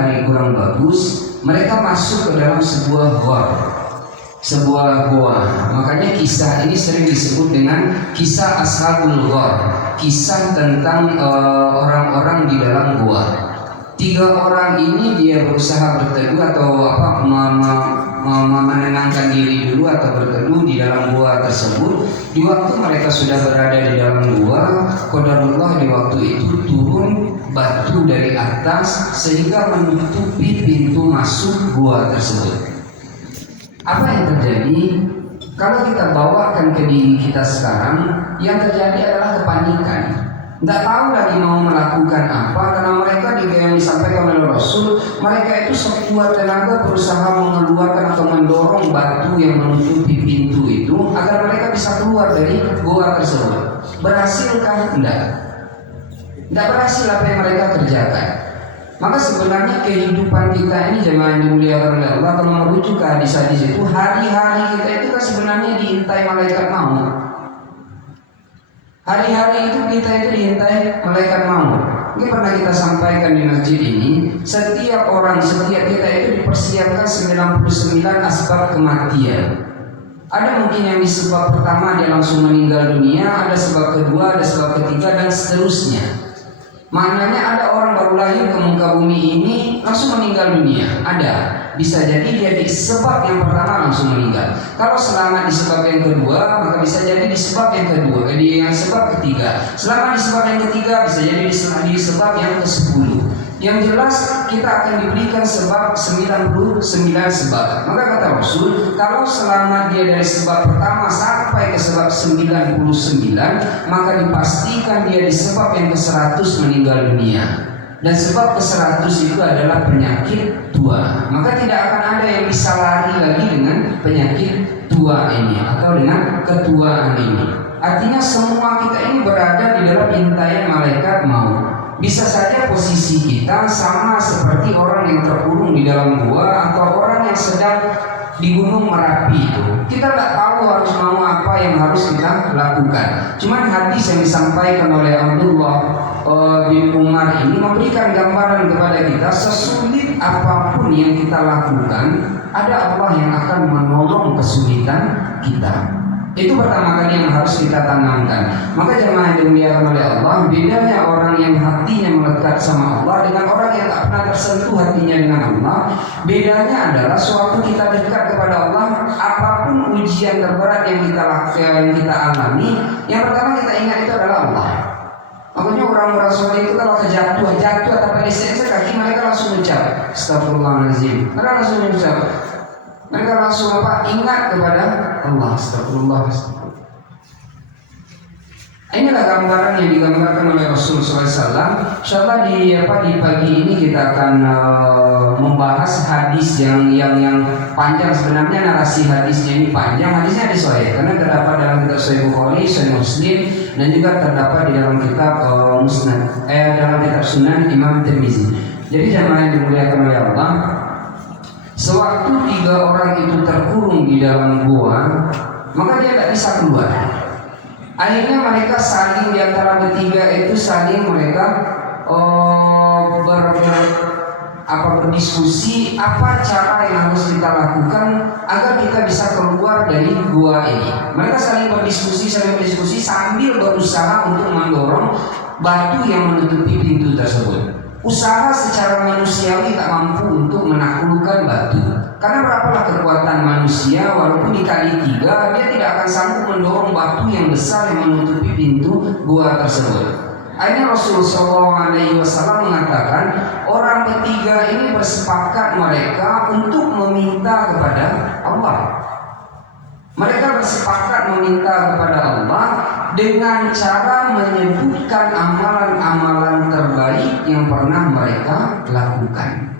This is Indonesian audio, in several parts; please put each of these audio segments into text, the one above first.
hari kurang bagus, mereka masuk ke dalam sebuah goa. Makanya kisah ini sering disebut dengan kisah Ashabul Ghar, kisah tentang orang-orang di dalam goa. 3 orang ini dia berusaha berteduh atau menenangkan diri dulu atau berteduh di dalam gua tersebut. Di waktu mereka sudah berada di dalam gua, qadarullah di waktu itu turun batu dari atas sehingga menutupi pintu masuk gua tersebut. Apa yang terjadi? Kalau kita bawakan ke diri kita sekarang, yang terjadi adalah kepanikan. Tidak tahu lagi mau melakukan apa, karena mereka yang disampaikan oleh Rasul, mereka itu sekuat tenaga berusaha mengeluarkan atau mendorong batu yang menutupi pintu itu agar mereka bisa keluar dari goa tersebut. Berhasilkah? Tidak berhasil apa yang mereka kerjakan. Maka sebenarnya kehidupan kita ini jemaah yang dimuliakan oleh Allah, kalau merujuk ke hadis-hadis itu, hari-hari kita itu kan sebenarnya diintai malaikat maut. Hari-hari itu kita itu diintai malaikat maut. Ini pernah kita sampaikan di masjid ini. Setiap kita itu dipersiapkan 99 asbab kematian. Ada mungkin yang di sebab pertama dia langsung meninggal dunia, ada sebab kedua, ada sebab ketiga, dan seterusnya. Maknanya ada orang baru lahir ke muka bumi ini langsung meninggal dunia. Ada. Bisa jadi dia di sebab yang pertama langsung meninggal. Kalau selamat di sebab yang kedua, maka bisa jadi di sebab yang kedua, di yang sebab ketiga. Selamat di sebab yang ketiga, bisa jadi di sebab yang ke-10. Yang jelas kita akan diberikan sebab 99 sebab. Maka kata Rasul, kalau selamat dia dari sebab pertama sampai ke sebab 99, maka dipastikan dia di sebab yang ke-100 meninggal dunia. Dan sebab ke-100 itu adalah penyakit tua. Maka tidak akan ada yang bisa lari lagi dengan penyakit tua ini atau dengan ketuaan ini. Artinya semua kita ini berada di dalam intaian malaikat maut. Bisa saja posisi kita sama seperti orang yang terkurung di dalam gua atau orang yang sedang di Gunung Merapi itu. Kita tidak tahu harus mau apa yang harus kita lakukan. Cuman hadis yang disampaikan oleh Abdullah bin Umar ini memberikan gambaran kepada kita, sesulit apapun yang kita lakukan, ada Allah yang akan menolong kesulitan kita. Itu pertama kali yang harus kita tanamkan. Maka jemaah yang dimuliakan oleh Allah, bedanya orang yang hatinya melekat sama Allah dengan orang yang tak pernah tersentuh hatinya dengan Allah. Bedanya adalah sewaktu kita dekat kepada Allah, apapun ujian terberat yang kita lakukan, yang kita alami, yang pertama kita ingat itu adalah Allah. Makanya orang-orang soleh itu kalau jatuh atau diseksa kaki, mereka langsung ucap Astagfirullahaladzim. Mereka langsung ucap, mereka langsung ingat kepada Allah. Astagfirullah. Inilah gambaran yang digambarkan oleh Rasulullah SAW. Insyaallah di pagi ini kita akan membahas hadis yang panjang. Sebenarnya narasi hadisnya ini panjang. Hadisnya sahih karena terdapat dalam kitab Sahih Bukhari, Sahih Muslim, dan juga terdapat di dalam kitab dalam kitab Sunan Imam Tirmizi. Jadi jemaah yang dimuliakan oleh Allah, sewaktu 3 orang itu terkurung di dalam gua, maka dia tidak bisa keluar. Akhirnya mereka saling, di antara bertiga itu saling mereka berdiskusi apa cara yang harus kita lakukan agar kita bisa keluar dari gua ini. Mereka saling berdiskusi sambil berusaha untuk mendorong batu yang menutupi pintu tersebut. Usaha secara manusiawi tak mampu untuk menaklukkan batu. Karena berapalah kekuatan manusia, walaupun dikali 3, dia tidak akan sanggup mendorong batu yang besar yang menutupi pintu gua tersebut. Akhirnya Rasulullah SAW mengatakan, orang bertiga ini bersepakat mereka untuk meminta kepada Allah. Mereka bersepakat meminta kepada Allah dengan cara menyebutkan amalan-amalan terbaik yang pernah mereka lakukan.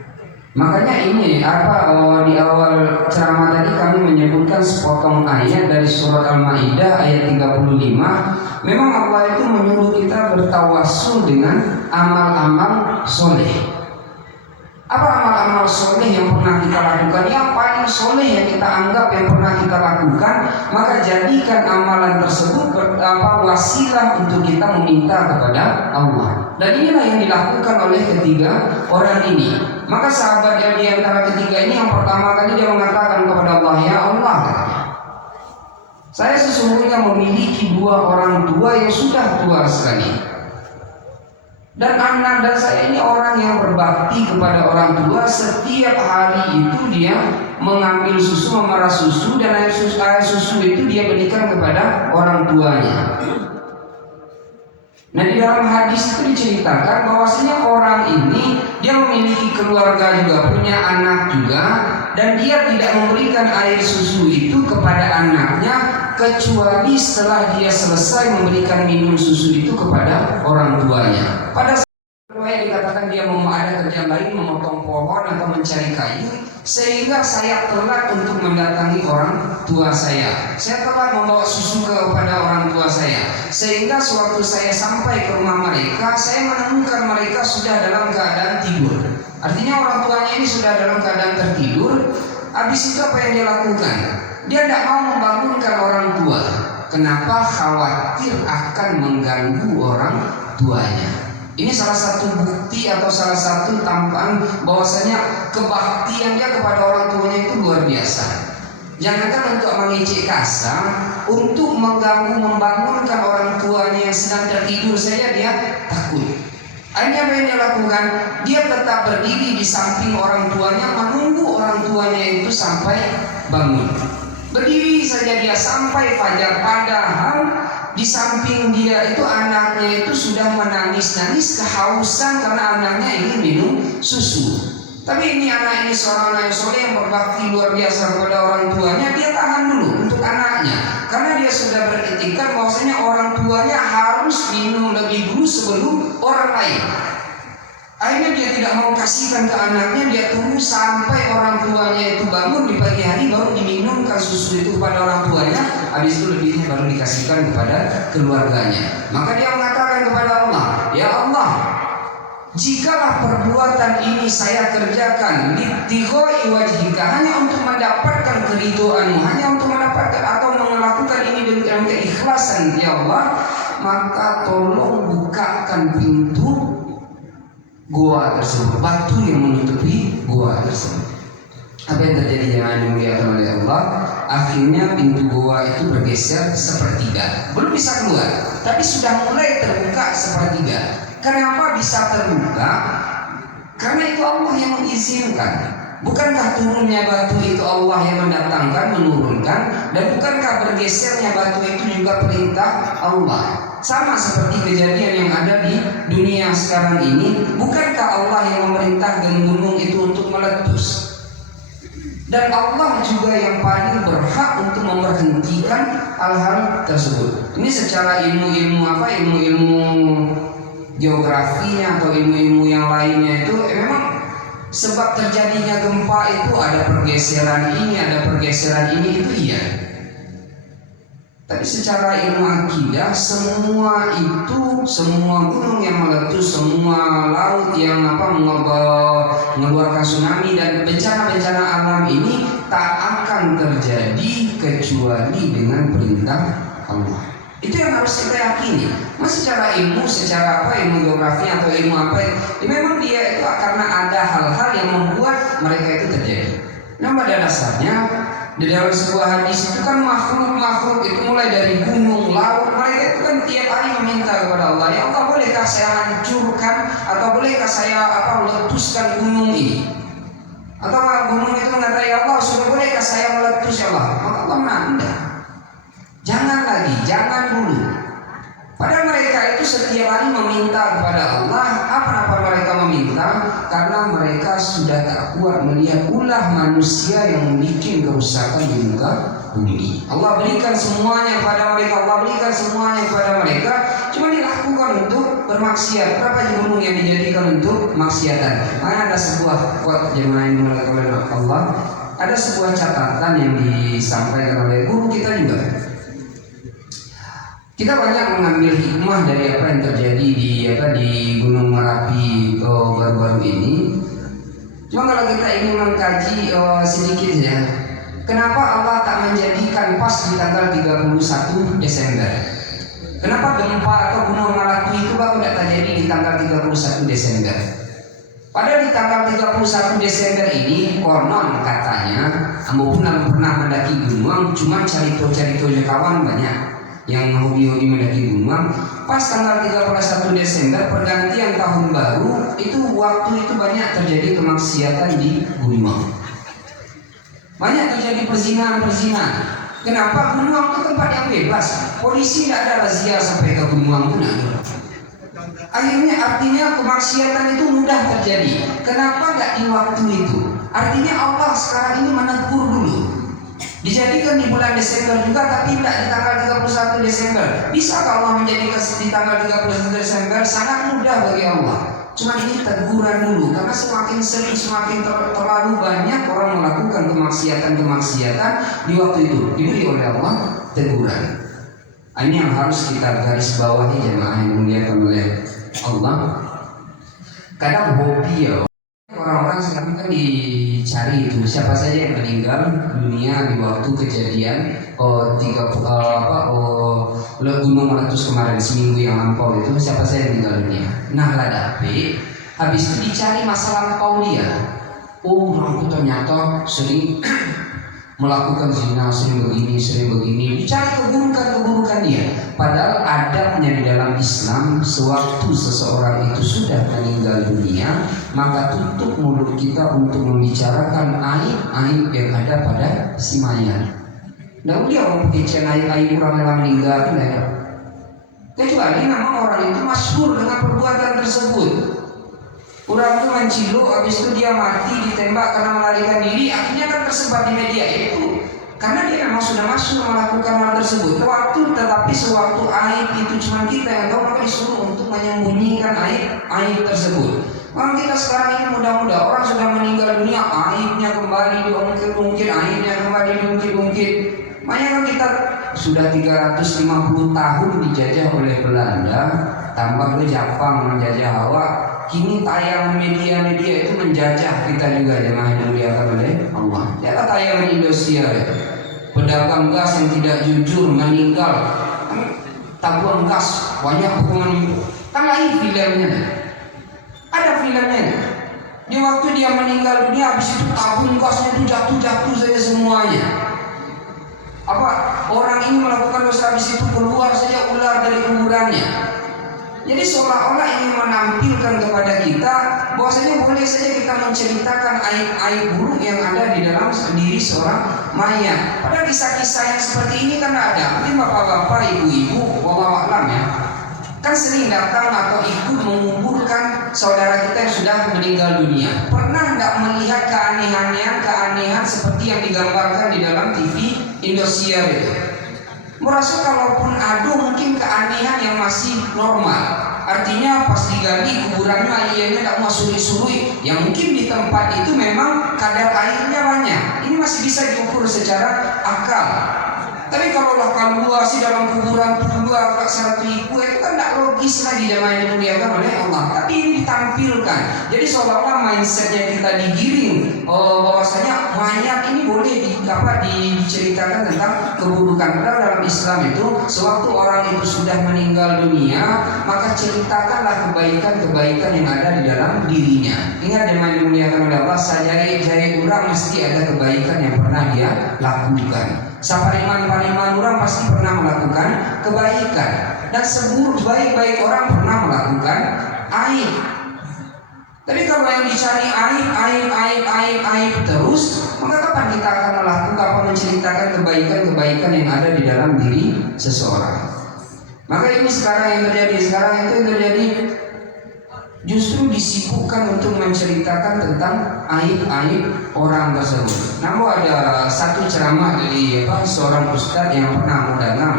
Makanya ini di awal ceramah tadi kami menyebutkan sepotong ayat dari surat Al-Maidah ayat 35. Memang Allah itu menyuruh kita bertawassul dengan amal-amal soleh. Apa amal-amal soleh yang pernah kita lakukan? Yang paling soleh yang kita anggap yang pernah kita lakukan, maka jadikan amalan tersebut wasilah untuk kita meminta kepada Allah. Dan inilah yang dilakukan oleh ketiga orang ini. Maka sahabat yang di antara ketiga ini yang pertama kali dia mengatakan kepada Allah, ya Allah, saya sesungguhnya memiliki dua orang tua yang sudah tua sekali. Dan anak dan saya ini orang yang berbakti kepada orang tua. Setiap hari itu dia mengambil susu, memerah susu, dan air susu itu dia berikan kepada orang tuanya. Nah, di dalam hadis itu diceritakan bahwasanya orang ini dia memiliki keluarga juga, punya anak juga, dan dia tidak memberikan air susu itu kepada anaknya kecuali setelah dia selesai memberikan minum susu itu kepada orang tuanya. Pada saat kedua yang dikatakan dia mau ada kerjaan lain, memotong pohon atau mencari kayu, sehingga saya telat untuk mendatangi orang tua saya. Saya telat membawa susu kepada orang tua saya, sehingga sewaktu saya sampai ke rumah mereka, saya menemukan mereka sudah dalam keadaan tidur. Artinya orang tuanya ini sudah dalam keadaan tertidur. Habis itu apa yang dia lakukan? Dia tidak mau membangunkan orang tua. Kenapa? Khawatir akan mengganggu orang tuanya. Ini salah satu bukti atau salah satu tamparan bahwasanya kebaktian dia kepada orang tuanya itu luar biasa. Jangankan untuk mengejek kasar, untuk mengganggu, membangunkan orang tuanya yang sedang tertidur saja dia takut. Akhirnya apa yang dia lakukan? Dia tetap berdiri di samping orang tuanya, menunggu orang tuanya itu sampai bangun. Berdiri saja dia sampai fajar, padahal di samping dia itu anaknya itu sudah menangis-nangis kehausan karena anaknya ingin minum susu. Tapi ini anak ini seorang anak soleh yang berbakti luar biasa kepada orang tuanya. Dia tahan dulu untuk anaknya karena dia sudah beriktikad bahwasanya orang tuanya harus minum lebih dulu sebelum orang lain. Akhirnya dia tidak mau kasihkan ke anaknya, dia tunggu sampai orang tuanya itu bangun di pagi hari baru diminumkan susu itu kepada orang tuanya. Habis itu lebihnya baru dikasihkan kepada keluarganya. Maka dia mengatakan kepada Allah, ya Allah, jikalau perbuatan ini saya kerjakan libtighai wajhika, hanya untuk mendapatkan keridhoanmu, hanya untuk mendapatkan atau melakukan ini dengan keikhlasan, ya Allah, maka tolong bukakan pintu gua tersebut, batu yang menutupi gua tersebut. Apa yang terjadi jemaah yang dimuliakan oleh Allah? Akhirnya pintu gua itu bergeser sepertiga, belum bisa keluar, tapi sudah mulai terbuka sepertiga. Kenapa bisa terbuka? Karena itu Allah yang mengizinkan. Bukankah turunnya batu itu Allah yang mendatangkan, menurunkan, dan bukankah bergesernya batu itu juga perintah Allah? Sama seperti kejadian yang ada di dunia sekarang ini. Bukankah Allah yang memerintahkan gunung itu untuk meletus? Dan Allah juga yang paling berhak untuk memberhentikan hal-hal tersebut. Ini secara ilmu-ilmu geografinya atau ilmu-ilmu yang lainnya itu memang sebab terjadinya gempa itu ada pergeseran ini, ada pergeseran ini, itu iya. Tapi secara ilmu akidah, semua gunung yang meletus, semua laut yang mengeluarkan tsunami dan bencana-bencana alam ini tak akan terjadi kecuali dengan perintah Allah. Itu yang harus kita yakini. Mas secara ilmu, ilmu geografi atau ilmu memang dia itu karena ada hal-hal yang membuat mereka itu terjadi. Nah, pada dasarnya di dalam sebuah hadis itu kan makhluk-makhluk itu mulai dari gunung, laut, mereka itu kan tiap hari meminta kepada Allah, ya Allah, bolehkah saya hancurkan atau bolehkah saya letuskan gunung ini? Atau gunung itu mengatakan, ya Allah, sudah bolehkah saya meletus, ya Allah? Maka Allah menanda, jangan lagi, jangan dulu. Padahal mereka itu setiap hari meminta kepada Allah. Apa mereka meminta? Karena mereka sudah tak kuat melihat ulah manusia yang membuat kerusakan di muka bumi. Allah berikan semuanya kepada mereka, Allah berikan semuanya kepada mereka, cuma dilakukan untuk bermaksiat. Berapa gunung yang dijadikan untuk maksiatan? Mana ada sebuah quote jemaah yang dimuliakan oleh Allah, ada sebuah catatan yang disampaikan oleh guru kita juga. Kita banyak mengambil hikmah dari apa yang terjadi di Gunung Merapi baru-baru ini. Cuma kalau kita ingin mengkaji sedikit ya, kenapa Allah tak menjadikan pas di tanggal 31 Desember? Kenapa gempa atau gunung Merapi itu baru tidak terjadi di tanggal 31 Desember? Padahal di tanggal 31 Desember ini konon katanya, ambo pun pernah mendaki gunung, cuma carito-carito kawan banyak yang hobi-hobi mendaki gunung. Pas tanggal 31 Desember pergantian tahun baru, itu waktu itu banyak terjadi kemaksiatan di gunung. Banyak terjadi perzinahan. Kenapa? Gunung itu tempat yang bebas. Polisi tidak ada razia sampai ke gunung itu. Akhirnya artinya kemaksiatan itu mudah terjadi. Kenapa nggak di waktu itu? Artinya Allah sekarang ini menegur dulu. Dijadikan di bulan Desember juga, tapi tidak di tanggal 31 Desember. Bisa Allah menjadikan di tanggal 31 Desember? Sangat mudah bagi Allah. Cuma ini teguran dulu, karena semakin sering, semakin terlalu banyak orang melakukan kemaksiatan di waktu itu, diberi oleh Allah teguran. Ini yang harus kita garis bawahi jemaah yang dimuliakan oleh Allah. Kadang hobi ya, orang-orang sekarang kan dicari itu siapa saja yang meninggal dunia di waktu kejadian Gunung Meletus kemarin seminggu yang lampau itu, siapa saja yang meninggal dunia. Nah ladapi habis itu dicari masalah dia. Orang itu ternyata sering melakukan zina, sering begini, dicari keburukan dia. Padahal adabnya di dalam Islam, sewaktu seseorang itu sudah meninggal dunia, maka tutup mulut kita untuk membicarakan aib-aib yang ada pada si mayat. Nah dia orang kecil aib orang yang meninggal itu, kecuali nama orang itu masyhur dengan perbuatan tersebut. Orang itu menciluk, habis itu dia mati ditembak karena melarikan diri, akhirnya kan tersebar di media itu. Karena dia memang sudah masuk melakukan hal tersebut. Tetapi sewaktu aib itu cuma kita yang tahu, maka disuruh untuk menyembunyikan aib tersebut. Maka kita sekarang ini mudah-mudahan orang sudah meninggal dunia, aibnya kembali diungkit-ungkit, aibnya kembali diungkit-ungkit. Makanya kan kita sudah 350 tahun dijajah oleh Belanda, tambah ke Jepang menjajah Hawa. Kini tayang media-media itu menjajah kita juga, jemaah yang dimuliakan oleh Allah. Jangan tayangan Indosiar ya. Pedagang gas yang tidak jujur meninggal, tabung gas banyak hukuman. Kan lain filmnya. Ada filmnya. Di waktu dia meninggal dunia, habis itu tabung gasnya itu jatuh saja semuanya. Apa orang ini melakukan dosa, habis itu keluar saja ular dari kuburannya. Jadi seolah-olah ingin menampilkan kepada kita bahwasanya boleh saja kita menceritakan aib-aib buruk yang ada di dalam diri seorang mayat. Padahal kisah-kisah yang seperti ini kan ada. Mungkin bapak-bapak, ibu-ibu, wallahu a'lam ya, kan sering datang atau ikut menguburkan saudara kita yang sudah meninggal dunia. Pernah nggak melihat keanehan seperti yang digambarkan di dalam TV Indosiar itu? Merasa kalaupun ada mungkin keanehan yang masih normal. Artinya pas digali kuburannya aliennya tidak mau suri-suri. Yang mungkin di tempat itu memang kadar airnya banyak. Ini masih bisa diukur secara akal. Tapi kalau kalkulasi dalam kuburan puluhan agak 100.000 itu kan tidak logis lagi jemaah yang dimuliakan oleh Allah. Tapi ini ditampilkan. Jadi seolah-olah mindsetnya kita digiring bahwasanya mayat ini boleh diceritakan tentang keburukan. Padahal dalam Islam itu sewaktu orang itu sudah meninggal dunia, maka ceritakanlah kebaikan-kebaikan yang ada di dalam dirinya. Ingat jemaah yang dimuliakan oleh Allah, sajai orang mesti ada kebaikan yang pernah dia lakukan. Sapariman-pariman orang pasti pernah melakukan kebaikan, dan sebaik-baik orang pernah melakukan aib. Tapi kalau yang dicari aib terus, maka kapan kita akan melakukan menceritakan kebaikan-kebaikan yang ada di dalam diri seseorang? Maka ini sekarang yang terjadi justru disibukkan untuk menceritakan tentang aib-aib orang tersebut. Namun ada satu ceramah dari seorang ustadz yang pernah mendengar,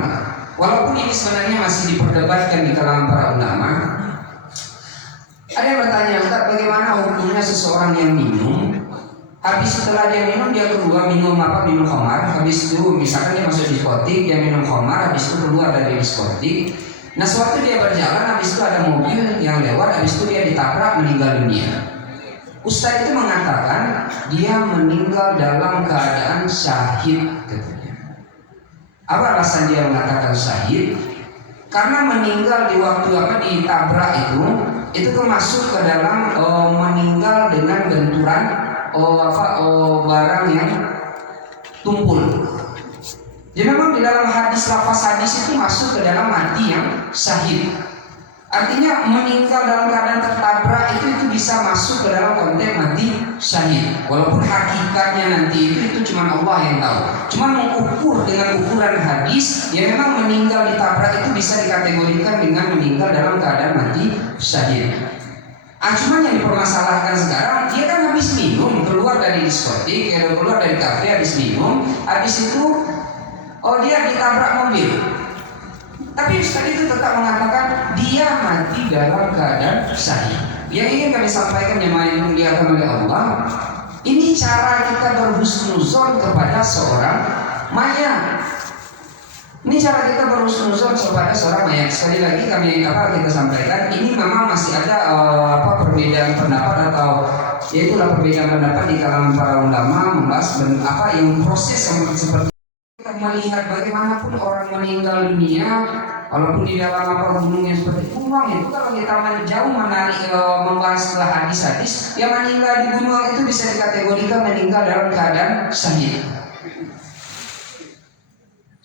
walaupun ini sebenarnya masih diperdebatkan di kalangan para ulama. Ada yang bertanya, Ustaz, bagaimana hukumnya seseorang yang minum, habis setelah dia minum minum khamar, habis itu misalkan dia masuk diskotik, dia minum khamar, habis itu keluar dari diskotik. Nah, sewaktu dia berjalan, habis itu ada mobil yang lewat, habis itu dia ditabrak, meninggal dunia. Ustaz itu mengatakan dia meninggal dalam keadaan syahid katanya. Apa alasan dia mengatakan syahid? Karena meninggal di waktu ditabrak itu termasuk ke dalam meninggal dengan benturan barang yang tumpul. Jadi memang di dalam lafaz hadis itu masuk ke dalam mati yang syahid. Artinya meninggal dalam keadaan tertabrak itu bisa masuk ke dalam konteks mati syahid. Walaupun hakikatnya nanti itu cuma Allah yang tahu. Cuma mengukur dengan ukuran hadis, ya memang meninggal ditabrak itu bisa dikategorikan dengan meninggal dalam keadaan mati syahid. Cuman yang dipermasalahkan sekarang, dia kan habis minum, keluar dari diskotik, keluar dari kafe habis minum, habis itu dia ditabrak mobil. Tapi Ustaz itu tetap mengatakan dia mati dalam keadaan syahid. Yang ingin kami sampaikan jemaah yang dimuliakan oleh Allah, ini cara kita berhusnuzon kepada seorang mayat. Ini cara kita berhusnuzon kepada seorang mayat. Sekali lagi kita sampaikan, ini memang masih ada perbedaan pendapat atau yaitulah perbedaan pendapat di kalangan para ulama membahas yang proses yang seperti kita melihat bagaimanapun orang meninggal dunia, walaupun di dalam gunung yang seperti gunung itu, kalau kita jauh menarik membahas setelah hadis-hadis, yang meninggal di gunung itu bisa dikategorikan meninggal dalam keadaan syahid.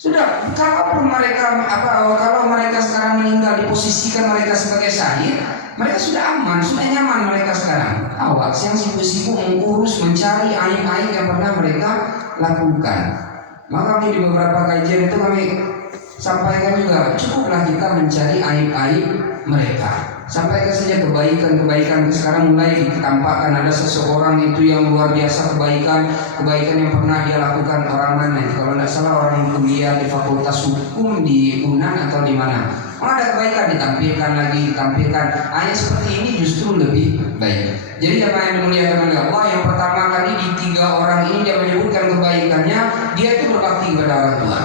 Sudah, kalaupun kalau mereka sekarang meninggal diposisikan mereka sebagai syahid, mereka sudah aman, sudah nyaman mereka sekarang. Awak yang sibuk-sibuk mengurus, mencari aib-aib yang pernah mereka lakukan. Maka di beberapa kajian itu kami sampaikan juga, cukuplah kita mencari aib-aib mereka. Sampaikan saja kebaikan sekarang mulai ditampakkan. Ada seseorang itu yang luar biasa kebaikan yang pernah dia lakukan. Orang mana itu? Kalau tidak salah orang kuliah di Fakultas Hukum di UNAN atau di mana. Ada kebaikan ditampilkan. Ayat seperti ini justru lebih baik. Jadi apa yang dimuliakan oleh Allah, yang pertama kali di 3 orang ini dia menyebutkan kebaikannya, dia itu berbakti kepada orang tua.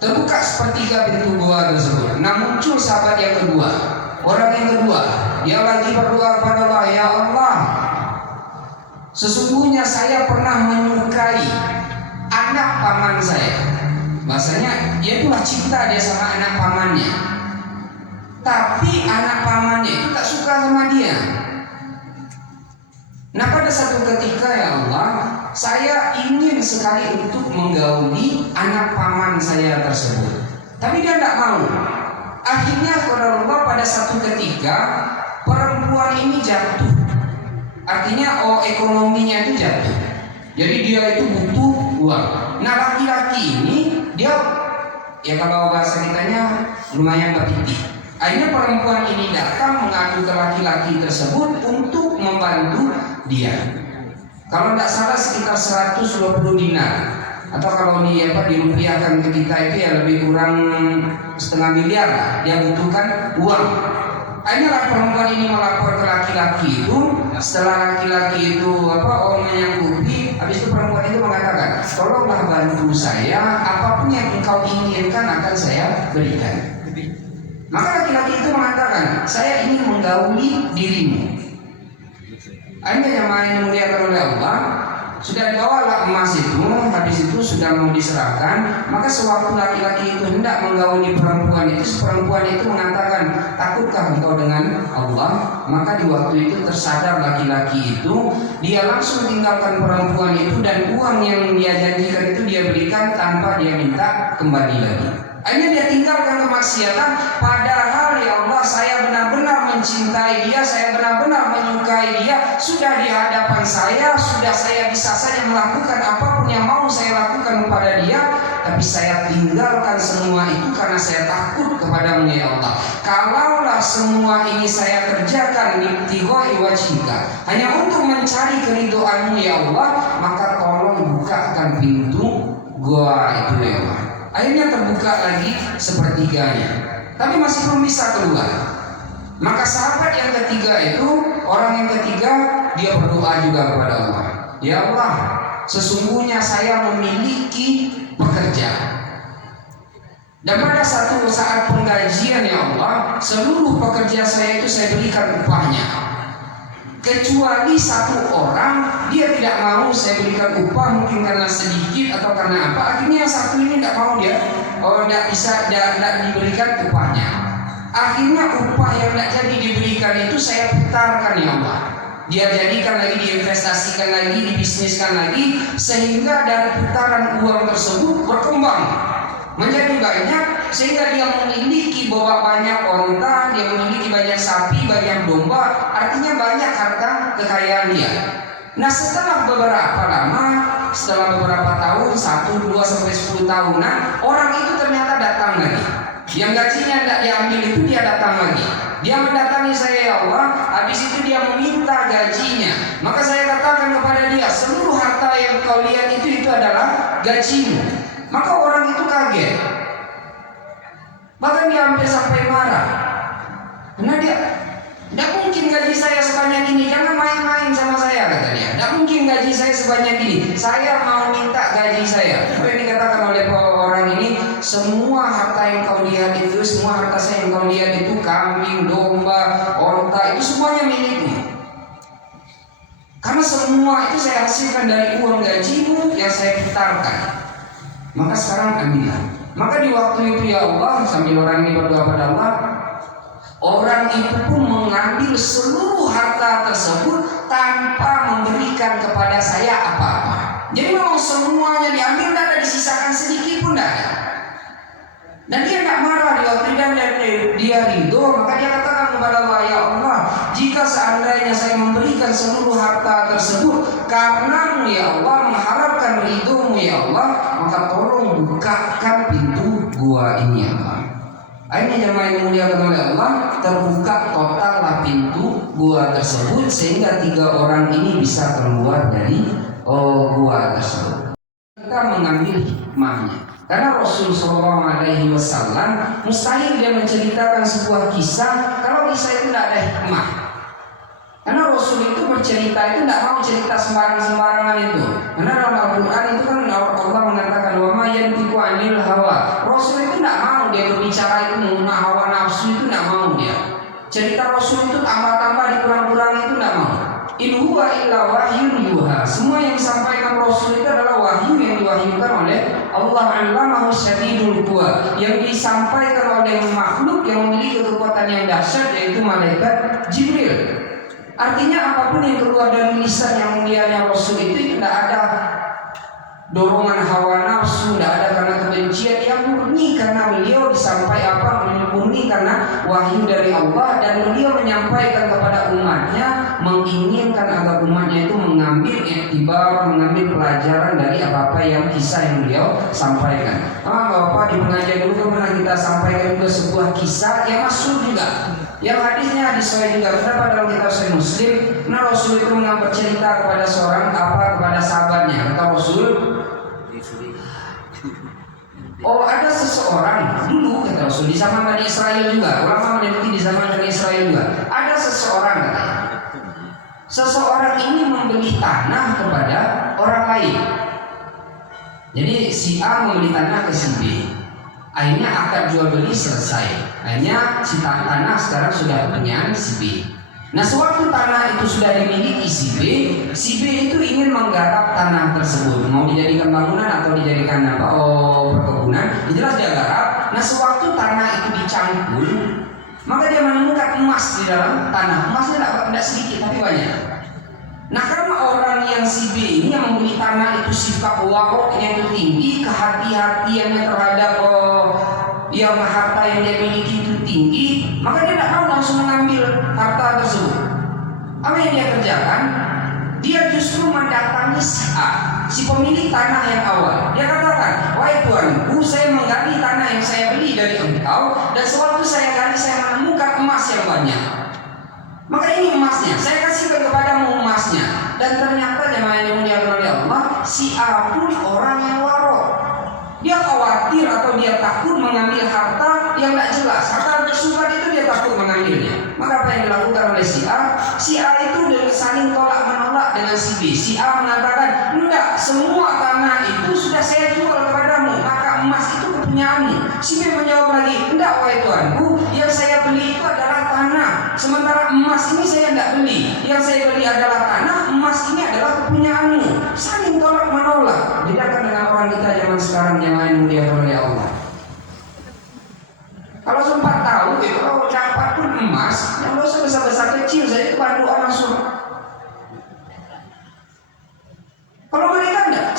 Terbuka sepertiga pintu gua tersebut. Nah, muncul sahabat yang kedua. Orang yang kedua, dia lagi berdoa kepada Allah, ya Allah, sesungguhnya saya pernah menyukai anak paman saya. Bahasanya dia itulah cinta dia sama anak pamannya. Tapi anak pamannya itu tak suka sama dia. Nah, pada satu ketika, ya Allah, saya ingin sekali untuk menggauli anak paman saya tersebut, tapi dia tidak mau. Akhirnya kepada Allah pada satu ketika perempuan ini jatuh. Artinya ekonominya itu jatuh. Jadi dia itu butuh uang. Nah, laki-laki ini dia, ya kalau bahasa kitanya lumayan bertitik. Akhirnya perempuan ini datang mengadu ke laki-laki tersebut untuk membantu dia. Kalau tidak salah sekitar 120 dinar, atau kalau dirupiahkan ke kita itu ya lebih kurang setengah miliar lah. Dia butuhkan uang. Akhirnya perempuan ini melapor ke laki-laki itu. Setelah laki-laki itu menyanggupi, habis itu perempuan itu mengatakan, tolonglah bantu saya, apapun yang engkau inginkan akan saya berikan. Maka laki-laki itu mengatakan, saya ingin menggauli dirimu. Akhirnya jemaah yang dimuliakan oleh Allah, sudah dibawalah emas itu, habis itu sudah mau diserahkan. Maka sewaktu laki-laki itu hendak menggauli perempuan itu mengatakan, takutkah engkau dengan Allah? Maka di waktu itu tersadar laki-laki itu, dia langsung tinggalkan perempuan itu, dan uang yang dia janjikan itu dia berikan tanpa dia minta kembali lagi. Akhirnya dia tinggalkan kemaksiatan, padahal ya Allah, saya benar-benar mencintai dia, saya benar-benar menyukai dia, sudah di hadapan saya, sudah saya bisa saja melakukan apapun yang mau saya lakukan kepada dia, tapi saya tinggalkan semua itu karena saya takut kepadamu ya Allah. Kalaulah semua ini saya kerjakan ibtighai wajhika, hanya untuk mencari keridhoanmu ya Allah, maka tolong bukakan pintu gua itu ya Allah. Akhirnya terbuka lagi sepertiganya, tapi masih belum bisa keluar. Maka sahabat yang ketiga itu, orang yang ketiga, dia berdoa juga kepada Allah. Ya Allah, sesungguhnya saya memiliki pekerja, dan pada satu saat penggajian ya Allah, seluruh pekerja saya itu saya berikan upahnya, kecuali satu orang dia tidak mau saya berikan upah, mungkin karena sedikit atau karena apa. Akhirnya yang satu ini tidak mau dia tidak bisa, tidak diberikan upahnya. Akhirnya upah yang tidak jadi diberikan itu saya putarkan ya Allah. Dia jadikan lagi, diinvestasikan lagi, dibisniskan lagi, sehingga dari putaran uang tersebut berkembang menjadi banyak, sehingga dia memiliki bawa banyak onta, dia memiliki banyak sapi, banyak domba, artinya banyak harta kekayaan dia. Nah setelah beberapa lama, setelah beberapa tahun, 1, 2, sampai 10 tahunan, orang itu ternyata datang lagi. Yang gajinya tidak diambil itu dia datang lagi. Dia mendatangi saya ya Allah, habis itu dia meminta gajinya. Maka saya katakan kepada dia, seluruh harta yang kau lihat itu adalah gajimu. Maka orang itu kaget. Bahkan dia hampir sampai marah. Karena dia, tidak mungkin gaji saya sebanyak ini, jangan main-main sama saya, kata dia. Tidak mungkin gaji saya sebanyak ini, saya mau minta gaji saya. Apa yang dikatakan oleh orang ini, semua harta yang kau lihat itu, semua harta saya yang kau lihat itu, kambing, domba, onta, itu semuanya milikmu. Karena semua itu saya hasilkan dari uang gajimu yang saya putarkan. Maka sekarang ambillah. Maka di waktu itu ya Allah, sambil orang ini berdoa pada Allah, orang itu pun mengambil seluruh harta tersebut tanpa memberikan kepada saya apa-apa. Jadi memang semuanya diambil, tidak ada disisakan sedikit pun tidak ada. Dan dia tidak marah di waktu dan dia ridho, maka dia katakan kepada Allah, ya Allah, jika seandainya saya memberikan seluruh harta tersebut karenamu ya Allah, mengharapkan ridhomu ya Allah, maka tolong bukakan pintu gua ini ya Allah. Akhirnya jemaah yang dimuliakan oleh Allah, terbuka totallah pintu gua tersebut sehingga 3 orang ini bisa keluar dari gua tersebut. Kita mengambil hikmahnya. Karena Rasul SAW mustahil dia menceritakan sebuah kisah kalau kisah itu tidak ada hikmah. Karena Rasul itu bercerita itu tidak mau cerita sembarangan itu. Karena dalam Al-Quran itu kan Allah mengatakan wa ma yantiqu 'anil hawa. Rasul itu tidak mau dia berbicara itu menggunakan hawa nafsu, itu tidak mau dia. Cerita Rasul itu tambah-tambah dikurang-kurang itu tidak mau. In huwa illa wahyun yuha. Semua yang disampaikan Rasul itu adalah wahyu yang diwahyukan oleh Allah. Allamahu syadidul quwa, yang disampaikan oleh makhluk yang memiliki kekuatan yang dahsyat, yaitu malaikat Jibril. Artinya apapun yang keluar dari lisan yang mulianya Rasul itu tidak ada dorongan hawa nafsu, tidak ada karena kebencian, yang murni karena beliau disampaikan murni karena wahyu dari Allah, dan beliau menyampaikan kepada umatnya, menginginkan agar umatnya itu mengambil iktibar, mengambil pelajaran dari apa-apa yang kisah yang beliau sampaikan. Bapak di pengajian dulu pernah kita sampaikan juga sebuah kisah yang masuk juga, yang hadisnya hadis juga terdapat dalam kitab Sahih Muslim. Nah Rasul itu bercerita kepada kepada sahabatnya, kata Rasul, oh ada seseorang dulu, kata Rasul, di zaman Bani Israel juga, ulama meneliti di zaman Bani Israel juga, ada seseorang, katanya, seseorang ini membeli tanah kepada orang lain. Jadi si A membeli tanah ke si B, akhirnya akad jual beli selesai, akhirnya si tanah sekarang sudah punya si B. Nah sewaktu tanah itu sudah dimiliki si B itu ingin menggarap tanah tersebut, mau dijadikan bangunan atau dijadikan apa? Perkebunan, jelas dia garap. Nah sewaktu tanah itu dicangkul, maka dia menemukan emas di dalam tanah. Emasnya tidak sedikit tapi banyak. Nah karena orang yang si B ini yang membeli tanah itu sifat waroknya itu tinggi, kehati-hatiannya terhadap yang harta yang dia miliki itu tinggi, maka dia tidak mau langsung mengambil harta tersebut. Apa yang dia kerjakan? Dia justru mendatangi si A, si pemilik tanah yang awal. Dia katakan, wahai tuanku, saya menggali tanah yang saya beli dari engkau, dan sewaktu saya gali saya menemukan emas yang banyak. Maka ini emasnya, saya kasihkan kepadamu emasnya. Dan ternyata jemaah yang dimuliakan oleh Allah, si A pun orang yang warok. Dia khawatir atau dia takut mengambil harta yang tidak jelas. Harta tersumbat itu dia takut mengambilnya. Maka apa yang dilakukan oleh si A? Si A itu dengan saling tolak menolak dengan si B. Si A mengatakan, enggak, semua tanah itu sudah saya jual kepadamu, maka emas itu kepunyaanmu. Si B menjawab lagi, enggak wahai tuanku, yang saya beli itu adalah tanah, sementara emas ini saya tidak beli. Yang saya beli adalah tanah, emas ini adalah kepunyaanmu. Saling tolak menolak. Bedakan dengan orang kita zaman sekarang yang lain mulia oleh Allah.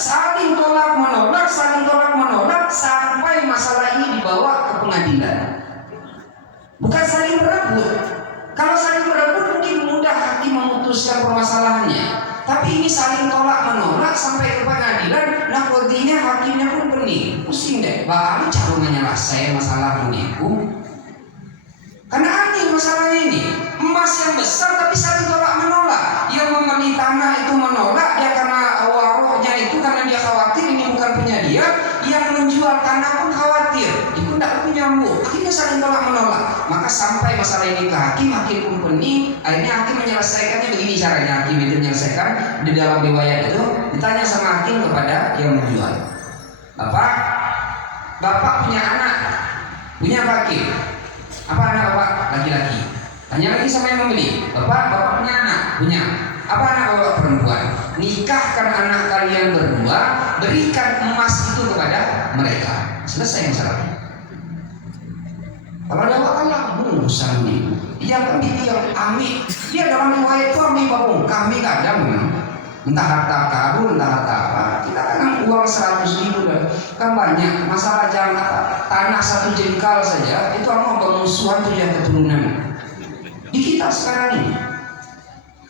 saling tolak menolak sampai masalah ini dibawa ke pengadilan. Bukan saling berebut. Kalau saling berebut mungkin mudah hakim memutuskan permasalahannya. Tapi ini saling tolak menolak sampai ke pengadilan. Nah kodenya hakimnya pun pening, pusing deh. Bagaimana cara menyelesaikan masalah ini? Karena aneh masalahnya ini, emas yang besar tapi saling tolak menolak. Yang membeli tanah itu menolak dia karena warohnya itu karena dia khawatir ini bukan punya dia. Yang menjual tanah pun khawatir, itu tidak punya nyambung. Akhirnya saling tolak menolak. Maka sampai masalah ini ke hakim pun pening. Akhirnya hakim menyelesaikannya begini caranya. Hakim itu menyelesaikan di dalam riwayat itu ditanya sama hakim kepada yang menjual. Bapak punya anak, punya hakim. Apa anak bapak? Laki-laki. Tanya lagi sama yang membeli. Bapak punya anak? Punya. Apa anak bapak? Perempuan. Nikahkan anak kalian berdua, berikan emas itu kepada mereka. Selesai masalahnya. Kalau ada Allah urusan ini. Yang yang ambil. Dia dalam riwayat itu ambil babung. Kami kadang entah harta karun, entah harta apa. Kita kan uang 100.000 kan banyak. Masalah jangan tanah 1 jengkal saja itu mau bermusuhan 7 keturunan. Di kita sekarang ini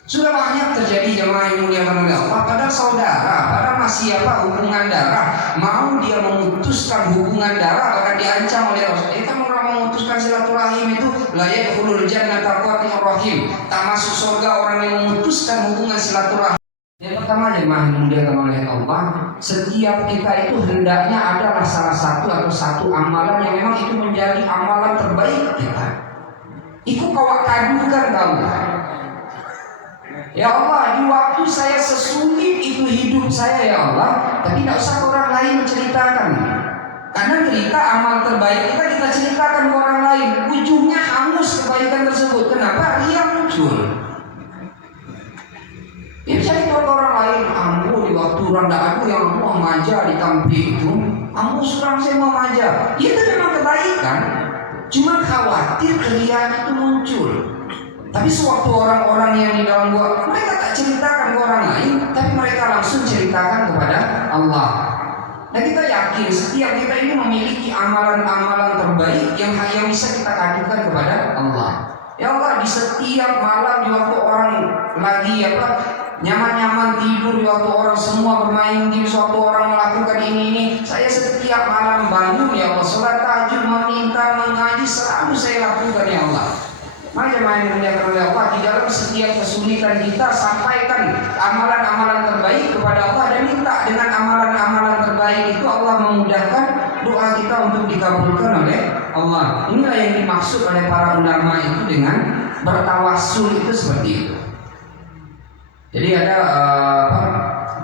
sudah banyak terjadi jemaah yang muliakan oleh Allah. Padahal saudara, padahal masih hubungan darah. Mau dia memutuskan hubungan darah bahkan diancam oleh Rasul. Kita memutuskan silaturahim itu la yadkhulul jannata qati'ur rahim. Tak masuk surga orang yang memutuskan hubungan silaturahim. Yang pertama jemaah yang dimuliakan oleh Allah, setiap kita itu hendaknya adalah salah satu atau satu amalan yang memang itu menjadi amalan terbaik kita. Itu kau kadukan kamu. Ya Allah, di waktu saya sesulit itu hidup saya ya Allah, tapi tidak usah orang lain menceritakan. Karena cerita amal terbaik kita ceritakan ke orang lain, ujungnya hangus kebaikan tersebut. Kenapa? Ria muncul. Dia cari ke orang lain, ambu di waktu orang aku yang mau maja di kampung itu, ambu surang saya mau maja. Itu memang kebaikan, cuma khawatir keriaan itu muncul. Tapi sewaktu orang-orang yang di dalam gua, mereka tak ceritakan ke orang lain, tapi mereka langsung ceritakan kepada Allah. Dan kita yakin setiap kita ini memiliki amalan-amalan terbaik yang bisa kita adukan kepada Allah. Ya Allah, di setiap malam di waktu orang lagi nyaman-nyaman tidur, di waktu orang semua bermain di suatu orang melakukan ini, saya setiap malam bangun ya Allah, sholat tahajud, meminta, mengaji, selalu saya lakukan ya Allah. Maka yang dimuliakan oleh Allah, di dalam setiap kesulitan kita sampaikan amalan-amalan terbaik kepada Allah dan minta dengan amalan-amalan terbaik itu Allah memudahkan doa kita untuk dikabulkan oleh Allah. Inilah yang dimaksud oleh para ulama itu dengan bertawassul itu seperti itu. Jadi ada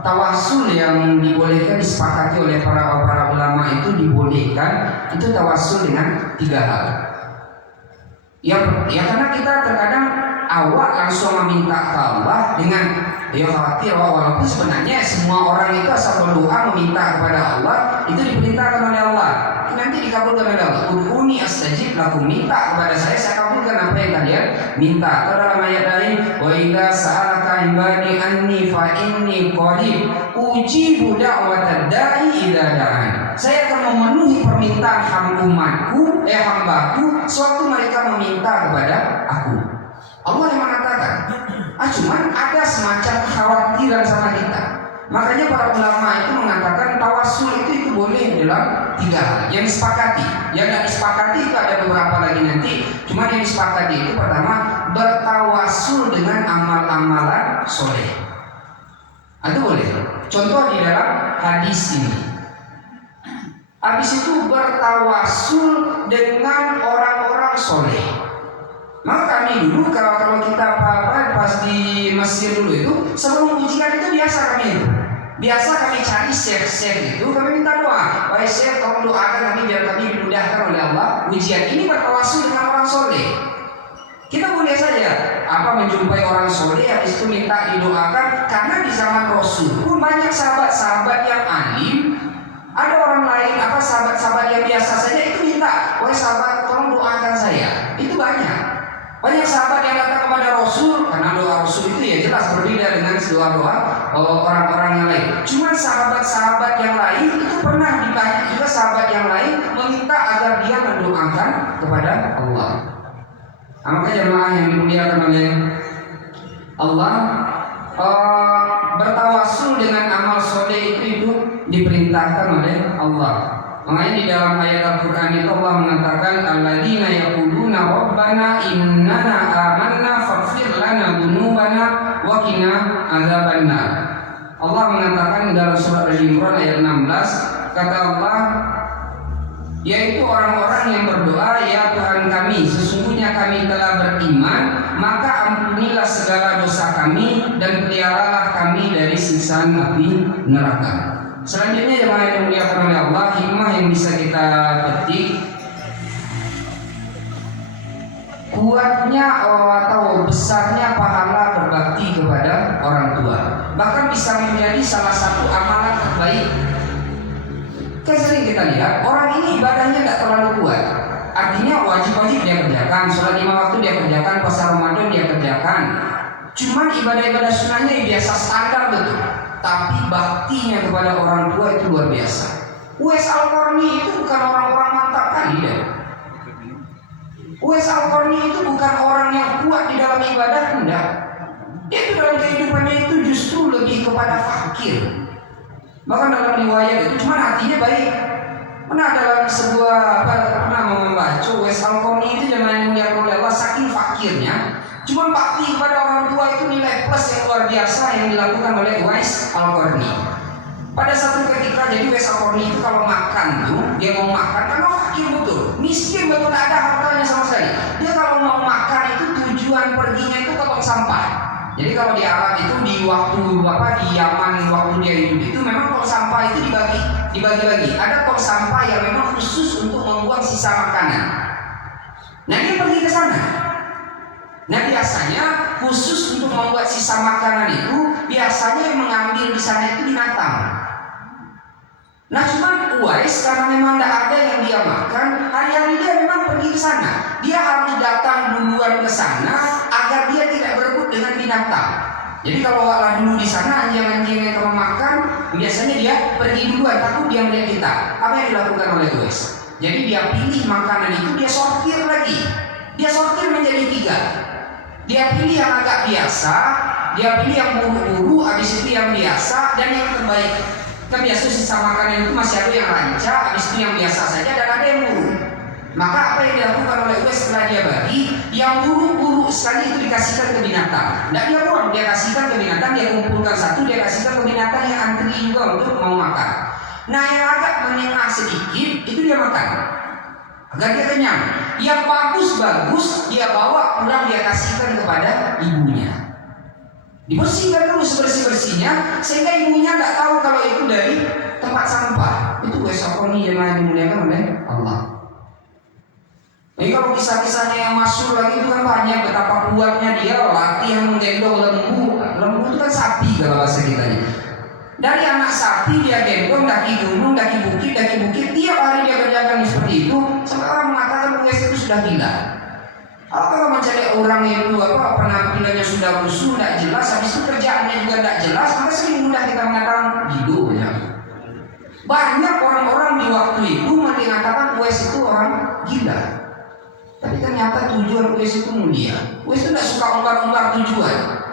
tawassul yang dibolehkan, disepakati oleh para ulama itu dibolehkan, itu tawassul dengan 3 hal. Ya karena kita terkadang awak langsung meminta ke Allah dengan khawatir walaupun sebenarnya semua orang itu asal berdoa meminta kepada Allah itu diperintahkan oleh Allah, nanti dikabulkan oleh Allah. Ud'uni astajib lakum, minta kepada saya kabulkan apa yang kalian minta. Dalam ayat lain, wa idza sa'alaka ibadi anni fa inni qarib ujibu da'watad da'i idza da'an. Saya akan memenuhi permintaan hambaku sewaktu mereka meminta kepada aku. Allah yang mengatakan, cuman ada semacam kekhawatiran sama kita. Makanya para ulama itu mengatakan tawassul itu boleh dalam 3 hal yang disepakati. Yang tidak disepakati itu ada beberapa lagi nanti. Cuma yang disepakati itu pertama, bertawassul dengan amal-amalan soleh. Itu boleh. Contoh di dalam hadis ini. Habis itu bertawassul dengan orang-orang soleh. Maka kami dulu kalau kita apa-apa pas di Mesir dulu itu sebelum ujian itu biasa kami cari syekh itu, kami minta doa. Wahai syekh, tolong doakan kami biar kami dimudahkan oleh Allah ujian ini. Bertawassul dengan orang soleh. Kita boleh saja menjumpai orang soleh habis itu minta didoakan, karena di zaman Rasul pun banyak sahabat-sahabat yang alim. Ada orang lain sahabat-sahabat yang biasa saja itu minta, wahai sahabat tolong doakan saya. Itu banyak sahabat yang datang kepada Rasul, karena doa Rasul itu ya jelas berbeda dengan doa orang-orang yang lain. Cuman sahabat-sahabat yang lain itu pernah ditanya juga sahabat yang lain meminta agar dia mendoakan kepada Allah. Maka jemaah yang dimuliakan oleh Allah, bertawasul dengan amal soleh itu diperintahkan oleh Allah. Makanya di dalam ayat Al-Quran itu Allah mengatakan alladzina yaquluna rabbana innana amanna faghfir lana dzunubana wa qina adzabannar. Allah mengatakan dalam surat Al-Imran ayat 16, kata Allah, yaitu orang-orang yang berdoa, ya Tuhan kami, sesungguhnya kami telah beriman, maka ampunilah segala dosa kami dan peliharalah kami dari siksaan api neraka. Selanjutnya jemaah yang dimuliakan oleh Allah, hikmah yang bisa kita petik, kuatnya atau besarnya pahala berbakti kepada orang tua, bahkan bisa menjadi salah satu amalan terbaik. Kan sering kita lihat orang ini ibadahnya tidak terlalu kuat, artinya wajib-wajib dia kerjakan, sholat 5 waktu dia kerjakan, puasa Ramadan dia kerjakan, cuman ibadah-ibadah sunnahnya biasa standar betul. Tapi baktinya kepada orang tua itu luar biasa. Uwais Al-Qarni itu bukan orang-orang mantap kali deh. Uwais Al-Qarni itu bukan orang yang kuat di dalam ibadah, enggak. Dia itu dalam kehidupannya itu justru lebih kepada fakir. Bahkan dalam riwayat itu cuma hatinya baik. Pernah dalam sebuah pernah membaca Uwais Al-Qarni itu jangan yang oleh Allah saking fakirnya. Cuma bakti kepada orang tua itu nilai plus yang luar biasa yang dilakukan oleh Uwais Al-Qarni. Pada satu ketika jadi Uwais Al-Qarni itu kalau makan tuh dia mau makan karena fakir betul, miskin betul, tidak ada hartanya sama sekali. Dia kalau mau makan itu tujuan perginya itu ke tong sampah. Jadi kalau di Arab itu di waktu di Yaman waktu dia hidup itu memang tong sampah itu dibagi-bagi. Ada tong sampah yang memang khusus untuk membuang sisa makanan. Nah dia pergi ke sana. Nah biasanya khusus untuk membuat sisa makanan itu biasanya yang mengambil di sana itu binatang. Nah cuman Uwais karena memang tidak ada yang dia makan, hari-hari dia memang pergi ke sana. Dia harus datang duluan ke sana agar dia tidak berebut dengan binatang. Jadi kalau Allah dulu di sana anjing-anjing yang kalau makan, biasanya dia pergi duluan, takut dia melihat kita. Apa yang dilakukan oleh Uwais? Jadi dia pilih makanan itu, dia sortir lagi. Dia sortir menjadi 3. Dia pilih yang agak biasa, dia pilih yang buru-buru, habis itu yang biasa, dan yang terbaik. Kan biasa sisa makanan itu masih ada yang rancak, habis itu yang biasa saja, dan ada yang buru. Maka apa yang dilakukan oleh Uwais setelah dia bagi, yang buru-buru sekali itu dikasihkan ke binatang. Tidak dia buang, dia kasihkan ke binatang, dia kumpulkan satu, dia kasihkan ke binatang yang antri juga untuk mau makan. Nah yang agak menengah sedikit, itu dia makan. Agar dia kenyang. Yang bagus-bagus dia bawa pulang, dia kasihkan kepada ibunya. Dibersihkan dulu sebersih-bersihnya sehingga ibunya tidak tahu kalau itu dari tempat sampah. Itu Uwais Al-Qarni yang dimuliakan oleh Allah. Jadi kalau kisah-kisahnya yang masyhur lagi itu kan banyak, betapa kuatnya dia latihan menggendong lembu. Lembu itu kan sapi kalau bahasa kitanya. Dari anak sapi dia gendong, daki gunung, daki bukit, tiap hari dia kerjakan seperti itu. Sampai orang mengatakan Uwais itu sudah gila. Kalau mencari orang itu penampilannya sudah busuk, tidak jelas, habis itu kerjaannya juga tidak jelas, maka sering mudah kita mengatakan gitu ya. Banyak orang-orang di waktu itu mengatakan Uwais itu orang gila. Tapi ternyata tujuan Uwais itu mulia. Uwais itu tidak suka umbar-umbar tujuan.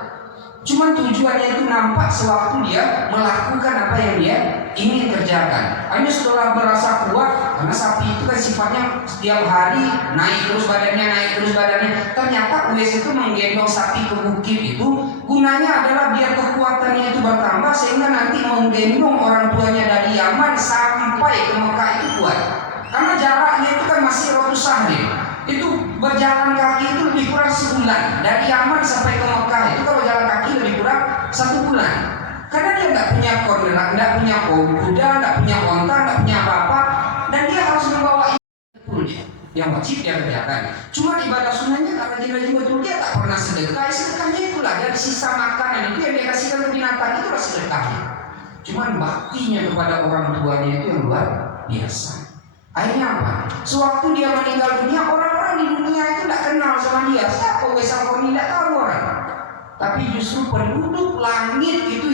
Cuman tujuannya itu nampak sewaktu dia melakukan apa yang dia ingin kerjakan. Hanya setelah merasa kuat, karena sapi itu kan sifatnya setiap hari naik terus badannya. Ternyata Uwais itu menggendong sapi ke bukit itu gunanya adalah biar kekuatannya itu bertambah sehingga nanti menggendong orang tuanya dari Yaman sampai ke Mekah itu kuat. Karena jaraknya itu kan masih ratusan hari. Itu berjalan kaki itu lebih kurang sebulan dari Yaman sampai ke Mekah itu kalau jalan kaki lebih kurang 1 bulan. Karena dia nggak punya koordinat, nggak punya kuda, nggak punya onta, nggak punya apa-apa, dan dia harus membawa itu yang wajib dia kerjakan. Cuma ibadah sunnahnya karena dia rajin betul, dia tak pernah sedekah. Sedekahnya itulah dari sisa makanan itu yang dia kasihkan ke binatang, itulah sedekahnya. Cuma baktinya kepada orang tuanya itu yang luar biasa. Akhirnya apa? Sewaktu dia meninggal dunia, orang-orang di dunia itu tidak kenal sama dia. Siapa Uwais Al-Qarni? Tidak tahu orang. Tapi justru penduduk langit itu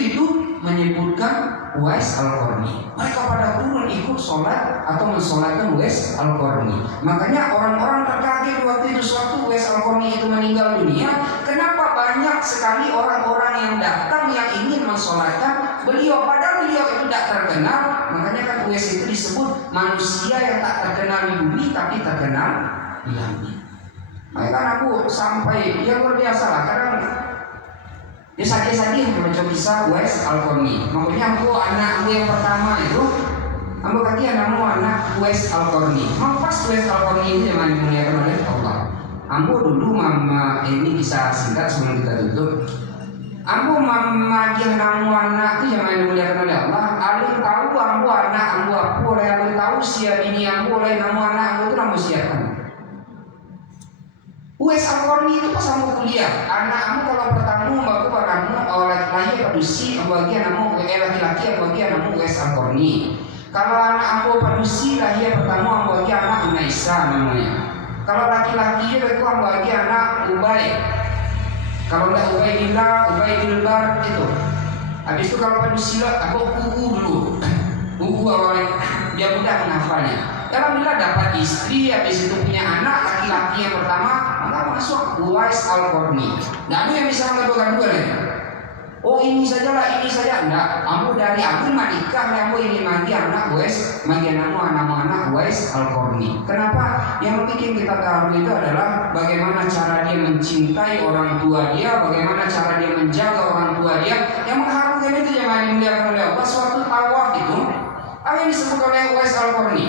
menyebutkan Uwais Al-Qarni. Mereka pada turun ikut sholat atau mensolatkan Uwais Al-Qarni. Makanya orang-orang terkaget waktu itu suatu Uwais Al-Qarni itu meninggal dunia. Kenapa banyak sekali orang-orang yang datang yang ingin mensolatkan beliau, padahal beliau itu tidak terkenal. Makanya kan Uwais itu disebut manusia yang tak terkenal di bumi tapi terkenal di langit. Makanya kan aku sampai yang luar biasa lah. Kadang dia sakit-sakit membaca kisah Uwais Al-Qarni. Makanya aku anak yang pertama itu, aku kaki anak Uwais Al-Qarni. Pas Uwais Al-Qarni ini yang dimuliakan oleh Allah. Ambo dulu mama ini bisa singkat sebelum kita tutup. Ambo mama yang namu anak itu yang dimuliakan oleh Allah. Alun tahu ambo anak ambo aku oleh alun tahu siap ini ambo oleh namu anak ambo itu namu siapkan. Uwais Al-Qarni itu pas kamu kuliah, anakmu kalau bertamu baku padamu oleh lahir padusi, bagian namu laki-laki, bagian namu Uwais Al-Qarni. Kalau anak aku padusi lahir pertama bagian anak Unaisa namanya. Kalau laki-laki itu bagian anak Ubay. Kalau tidak Ubaidillah itu. Habis itu kalau padusi aku dulu. Awalnya dia mudah menghafalnya. Alhamdulillah dapat istri, habis itu punya anak laki-laki yang pertama, maka masuk Uwais Al-Qarni. Nah, itu yang bisa melakukan dua nih. Oh ini saja lah, ini saja enggak. Kamu dari aku menikah, kamu ini magi anak Uwais, magi anak Uwais Al-Qarni. Kenapa? Yang bikin kita tahu itu adalah bagaimana cara dia mencintai orang tua dia, bagaimana cara dia menjaga orang tua dia. Yang mengharumkan itu yang dimuliakan oleh Allah. Suatu tawaf itu, apa yang disebut oleh Uwais Al-Qarni?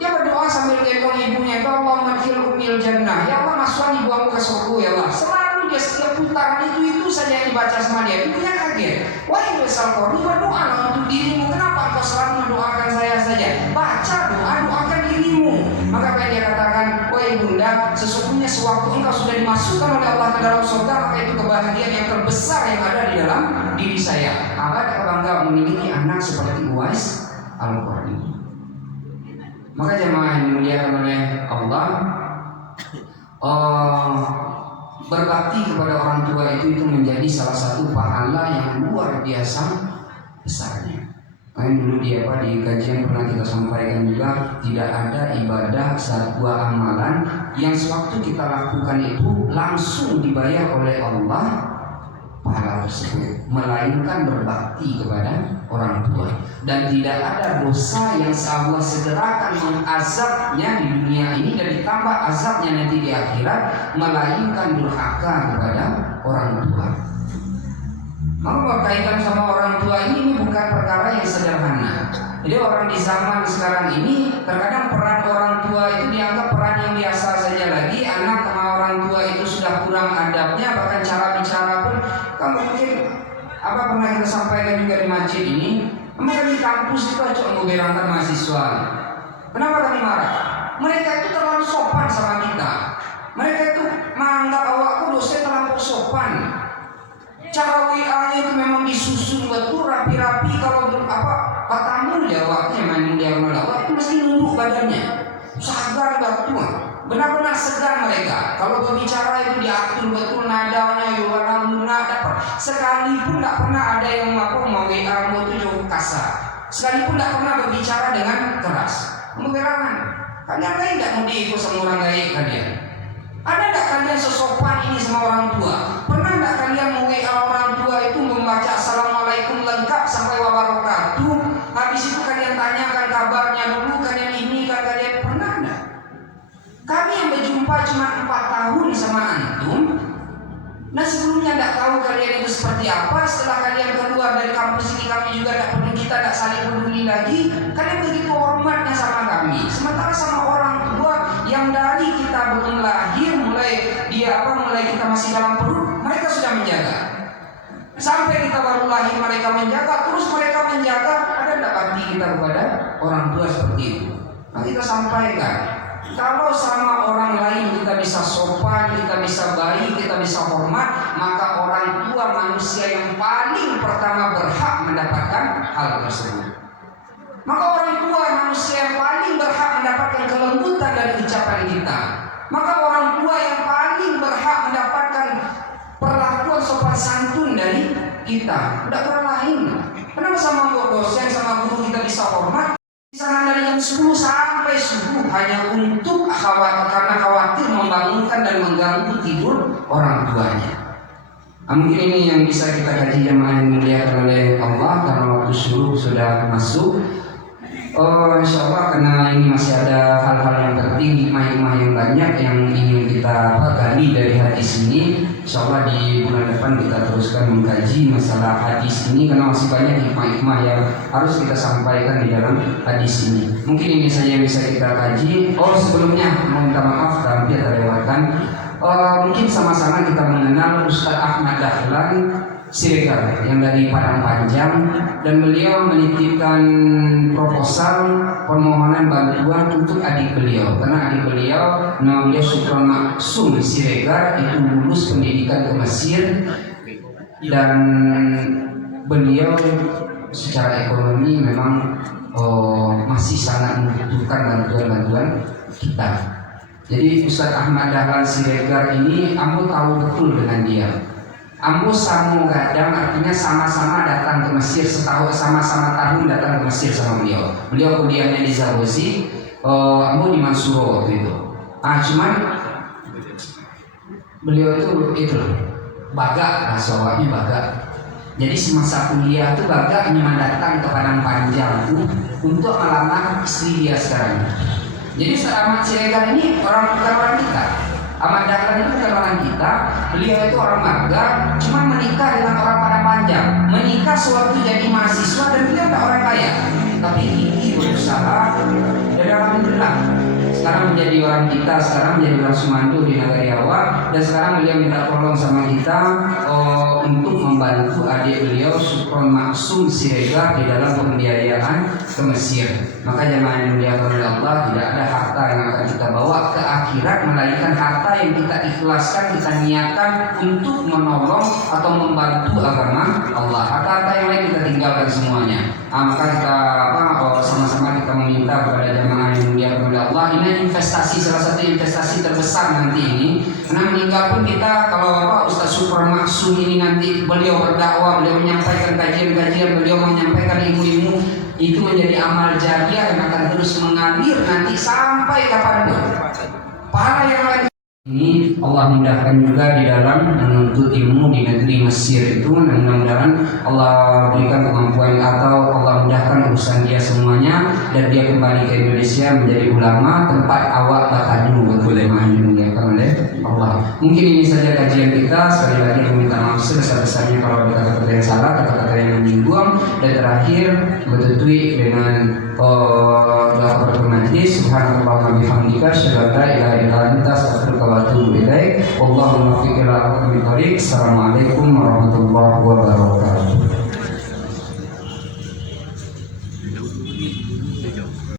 Dia berdoa sambil gendong ibunya, ya Allah madkhil umil jannah, ya Allah masukkan ibu aku ke surga ya Allah. Selalu dia setiap putaran itu saja yang dibaca sama dia. Ibunya kaget. Wahai Uwais Al-Qarni, berdoa untuk dirimu. Kenapa engkau selalu mendoakan saya saja? Baca doa, doakan dirimu. Maka apa yang dia katakan, wahai bunda, sesungguhnya sewaktu engkau sudah dimasukkan oleh Allah ke dalam surga, maka itu kebahagiaan yang terbesar yang ada di dalam diri saya. Maka bangga memiliki anak seperti Uwais Al-Qarni. Maka jemaah yang dimuliakan oleh Allah, berbakti kepada orang tua itu menjadi salah satu pahala yang luar biasa besarnya. Kan dulu di kajian pernah kita sampaikan juga, tidak ada ibadah sebuah amalan yang sewaktu kita lakukan itu langsung dibayar oleh Allah pahala tersebut, melainkan berbakti kepada orang tua. Dan tidak ada dosa yang Allah segerakan mengazabnya di dunia ini dan ditambah azabnya nanti di akhirat, melainkan durhaka kepada orang tua. Maka berkaitan sama orang tua ini bukan perkara yang sederhana. Jadi orang di zaman sekarang ini terkadang peran orang tua itu dianggap peran yang biasa saja lagi. Anak sama orang tua itu sudah kurang adabnya, bahkan cara bicara pun. Kalau mungkin apa pernah kita sampaikan juga di masjid ini, maka di kampus itu aja berangkat mahasiswa. Kenapa kami marah? Mereka itu terlalu sopan sama kita. Mereka itu menganggap awakku dosen terlalu sopan. Cara WA-nya itu memang disusun betul rapi-rapi. Kalau tamu jawabnya main dia melawat itu mesti nunduk badannya. Sabar betul. Benar-benar segan mereka. Kalau berbicara itu diatur betul nadanya, nada. Sekalipun tidak pernah ada yang mau WA itu jauh kasar. Sekalipun tidak pernah berbicara dengan keras. Mengerangan. Kalian lain tidak mau diikut sama orang baik kalian. Ada tidak kalian sesopan ini sama orang tua? Pernah tidak kalian WA orang tua itu membaca assalamualaikum lengkap sampai wabarakatuh? Habis itu kalian tanyakan kabarnya dulu, kalian ini kan kalian pernah tidak? Kami yang berjumpa cuma 4 tahun sama antum. Nah sebelumnya tidak tahu kalian itu seperti apa. Setelah kalian keluar dari kampus ini, kami juga tidak peduli, kita tidak saling peduli lagi. Kalian begitu hormatnya sama kami. Sementara sama orang tua yang dari kita belum lahir, mulai kita masih dalam perut, mereka sudah menjaga. Sampai kita baru lahir mereka menjaga, terus mereka menjaga. Ada tidak bakti kita kepada orang tua seperti itu? Nah kita sampaikan, kalau sama orang lain kita bisa sopan, kita bisa baik, kita bisa hormat, maka orang tua manusia yang paling pertama berhak mendapatkan hal tersebut. Maka orang tua manusia yang paling berhak mendapatkan kelembutan dari ucapan kita. Maka orang tua yang paling berhak mendapatkan perlakuan sopan santun dari kita. Tidak pernah lain. Kenapa sama dosen, sama guru kita bisa hormat? Bisa dari jam 10 sampai subuh hanya untuk karena khawatir membangunkan dan mengganggu tidur orang tuanya. Mungkin ini yang bisa kita kaji jemaah yang dimuliakan oleh Allah karena waktu subuh sudah masuk. Insya Allah karena ini masih ada hal-hal yang penting, hikmah-hikmah yang banyak yang ingin kita gali dari hadis ini. Insya Allah di bulan depan kita teruskan mengkaji masalah hadis ini karena masih banyak hikmah-hikmah yang harus kita sampaikan di dalam hadis ini. Mungkin ini saja yang bisa kita kaji. Sebelumnya mohon minta maaf tapi terlewatkan. Mungkin sama-sama kita mengenal Ustaz Ahmad Dahlan Siregar yang dari Padang Panjang, dan beliau menitipkan proposal permohonan bantuan untuk adik beliau karena adik beliau nama beliau Syukron Maksum Siregar itu lulus pendidikan ke Mesir dan beliau secara ekonomi memang masih sangat membutuhkan bantuan-bantuan kita. Jadi Ustaz Ahmad Dahlan Siregar ini Ambo tahu betul dengan dia. Ambo sama gadang artinya sama-sama datang ke Mesir setahun, sama-sama tahun datang ke Mesir sama beliau. Beliau kuliahnya di Zawozi, Ambo di Mansuro waktu itu. Cuman beliau itu baga, bahasa Awaknya baga. Jadi semasa kuliah itu baga hanya datang ke Padang Panjang untuk melamar istri dia sekarang. Jadi Ustaz Ahmad Siregar ini bukan orang kita. Ahmad Dahlan itu bukan orang kita, beliau itu orang Maga, cuma menikah dengan orang Padang Panjang. Menikah sewaktu jadi mahasiswa dan beliau tidak orang kaya, tapi gigi berusaha dan alhamdulillah sekarang menjadi orang kita, sekarang menjadi orang Sumandu di negara Jawa, dan sekarang beliau minta tolong sama kita untuk membantu adik beliau Syukron Maksum Siregar di dalam pembiayaan ke Mesir. Maka jemaah yang dimuliakan oleh Allah, tidak ada harta yang akan kita bawa ke akhirat melainkan harta yang kita ikhlaskan, kita niatkan untuk menolong atau membantu agama Allah. Harta-harta yang lain kita tinggalkan semuanya. Maka kita sama-sama kita meminta kepada jemaah yang dimuliakan oleh Allah, ini investasi, salah satu investasi terbesar nanti ini. Karena meninggal pun kita, kalau Ustaz Syukron Maksum ini nanti beliau berdakwah, beliau menyampaikan kajian-kajian, beliau menyampaikan ilmu-ilmu, itu menjadi amal jariah yang akan terus mengalir nanti sampai kapanpun. Pahala yang lain ini Allah mudahkan juga di dalam menuntut ilmu di negeri Mesir itu, dan mudah-mudahan Allah berikan kemampuan atau Allah mudahkan urusan dia semuanya dan dia kembali ke Indonesia menjadi ulama tempat awak bakadu ulama yang dimuliakan oleh Allah. Mungkin ini saja kajian kita. Sekali lagi meminta maaf sebesar-besarnya kalau ada kata-kata yang salah, kata-kata yang menyinggung, dan terakhir bertutui dengan doa kepada majlis. Subhanallah wa bihamdika asyhadu an la ilaha illa anta astaghfiruka wa atubu ilaik. Wallahul muwaffiq ila aqwamit thoriq. Assalamualaikum warahmatullahi wabarakatuh.